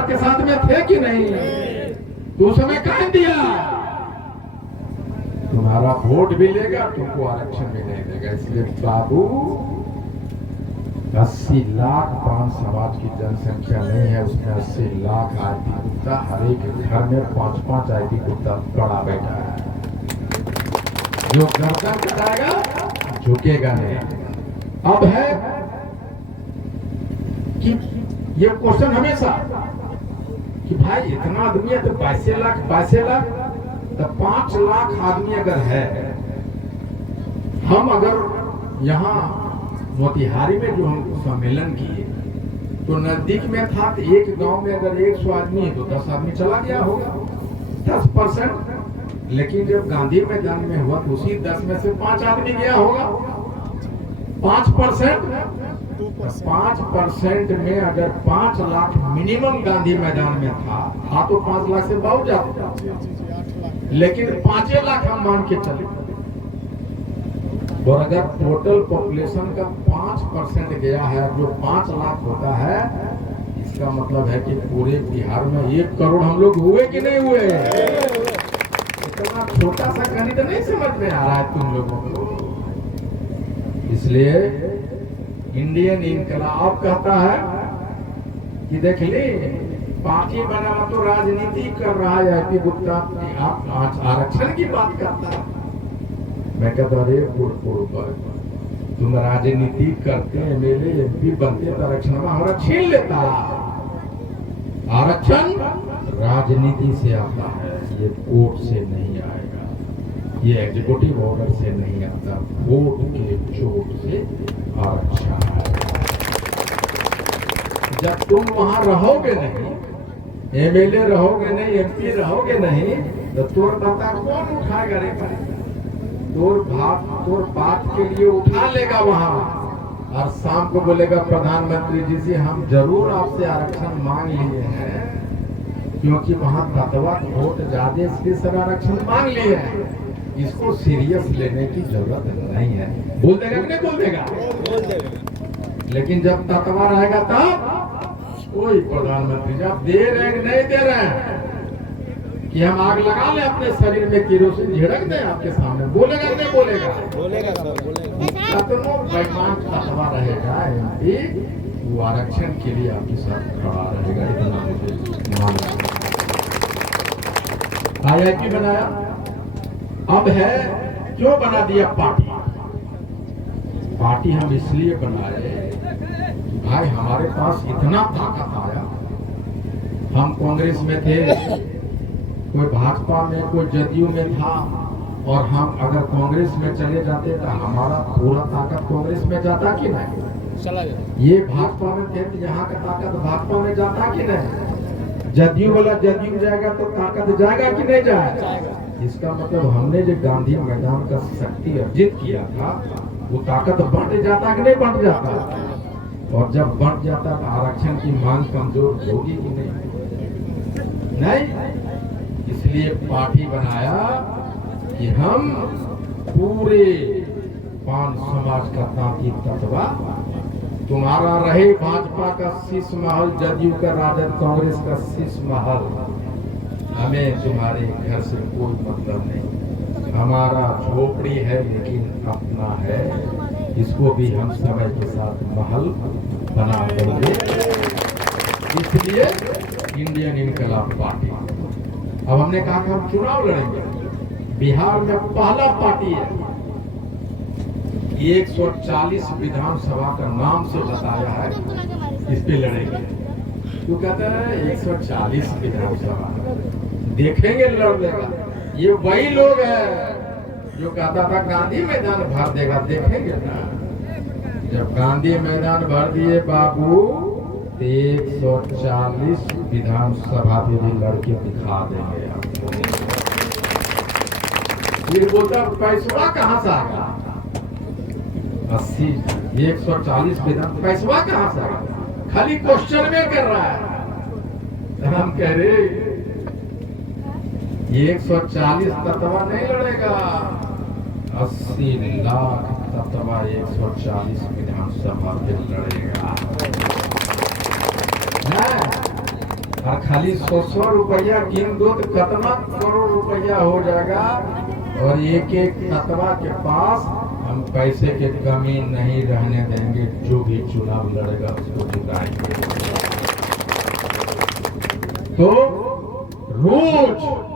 सरकार के साथ में थे कि नहीं? तो उस समय कह दिया तुम्हारा वोट भी लेगा, तुमको आरक्षण भी नहीं देगा। इसलिए बाबू 80 लाख पान समाज की जनसंख्या नहीं है, उसमें 80 लाख आईटी कुत्ता, हर एक घर में 5-5 आईटी कुत्ता पड़ा बैठा है। जो गर्दन कटाएगा झुकेगा नहीं। अब है कि ये क्वेश्चन हमेशा कि भाई इतना आदमी है तो 22 लाख तो 5 लाख आदमी अगर है, हम अगर यहाँ मोतिहारी में जो हम सम्मेलन किए तो नजदीक में था तो एक गांव में अगर 100 आदमी है तो 10 आदमी चला गया होगा, 10%। लेकिन जब गांधी मैदान में हुआ तो उसी 10 में से 5 आदमी गया होगा, 5%। 5% में अगर 5 लाख मिनिमम गांधी मैदान में था तो 5 लाख से बहुत ज्यादा, लेकिन 5 लाख हम मान के चले। और अगर टोटल पॉपुलेशन का 5% गया है, जो 5 लाख होता है, इसका मतलब है कि पूरे बिहार में 1 करोड़ हम लोग हुए कि नहीं हुए? इतना छोटा सा गणित नहीं समझ में आ रहा है तुम लोगों को। इसलिए इंडियन इनकलाब कहता है कि देख ले पार्टी बना तो राजनीति कर रहा है आईपी गुप्ता, आप आरक्षण की बात करता है। मैं कहता अरे तुम राजनीति करते एमएलए एमपी बनते तो आरक्षण हमारा छीन लेता। आरक्षण राजनीति से आता है, ये कोर्ट से नहीं आएगा, ये एग्जीक्यूटिव ऑर्डर से नहीं आता, वोट के चोट से आरक्षण है। जब तुम वहां रहोगे नहीं, एमएलए रहोगे नहीं, एमपी रहोगे नहीं, तो तोर बता कौन उठाएगा रे? तोर बात के लिए उठा लेगा वहां, और शाम को बोलेगा प्रधानमंत्री जी से हम जरूर आपसे आरक्षण मांग लिए हैं, क्योंकि वहां तत्वा वोट ज्यादा इसलिए सर आरक्षण मांग लिए हैं। इसको सीरियस लेने की जरूरत नहीं है। बोल देगा कि नहीं बोल देगा? लेकिन जब तत्वा रहेगा तब कोई प्रधानमंत्री जी आप दे रहे हैं कि नहीं दे रहे हैं, कि हम आग लगा ले अपने शरीर में केरोसिन झिड़क दें आपके सामने, बोलेगा कि नहीं बोलेगा? बोलेगा। तो बेईमान तत्वा रहेगा एमपी, वो आरक्षण के लिए आपके साथ खड़ा रहेगा, इतना मुझे मानना। आईआईटी बनाया, अब है क्यों बना दिया पार्टी हम इसलिए बनाए भाई हमारे पास इतना ताकत आया। हम कांग्रेस में थे, कोई भाजपा में, कोई जदयू में था, और हम अगर कांग्रेस में चले जाते तो हमारा पूरा ताकत कांग्रेस में जाता कि नहीं? चला जाता। ये भाजपा में थे तो यहाँ का ताकत भाजपा में जाता कि नहीं? जदयू वाला जदयू जाएगा तो ताकत जाएगा कि नहीं जाएगा? इसका मतलब हमने जो गांधी मैदान का शक्ति अर्जित किया था, वो ताकत बढ़ जाता कि नहीं बढ़ जाता? और जब बढ़ जाता तो आरक्षण की मांग कमजोर होगी कि नहीं? इसलिए पार्टी बनाया कि हम पूरे पान समाज का तांत्रिक तत्वा, तुम्हारा रहे भाजपा का शीश महल, जदयू का, राजद, कांग्रेस का शीश महल, हमें तुम्हारे घर से कोई मतलब नहीं। हमारा झोपड़ी है लेकिन अपना है, इसको भी हम समय के साथ महल बना देंगे। इसलिए इंडियन इनकलाब पार्टी। अब हमने कहा कि हम चुनाव लड़ेंगे। बिहार में पहला पार्टी है, 140 विधानसभा का नाम से बताया है, इस पे लड़ेंगे। तो कहते हैं 140 विधानसभा देखेंगे लड़ देगा। ये वही लोग है जो कहता था गांधी मैदान भर देगा, देखेंगे ना। जब गांधी मैदान भर दिए बाबू, 140 विधानसभा में भी लड़के दिखा देंगे आपको। फिर बोलता पैसवा कहाँ से आएगा? 140 विधान पैसवा कहाँ से आएगा? खाली क्वेश्चन में कर रहा है। हम कह रहे 140 तत्वा नहीं लड़ेगा, 80 लाख तत्वा 140 विधानसभा पे लड़ेगा। और खाली 100 रुपया गिन दो तो कितना करोड़ रुपया हो जाएगा। और एक एक तत्वा के पास हम पैसे के कमी नहीं रहने देंगे, जो भी चुनाव लड़ेगा उसको जिताएंगे। तो रोज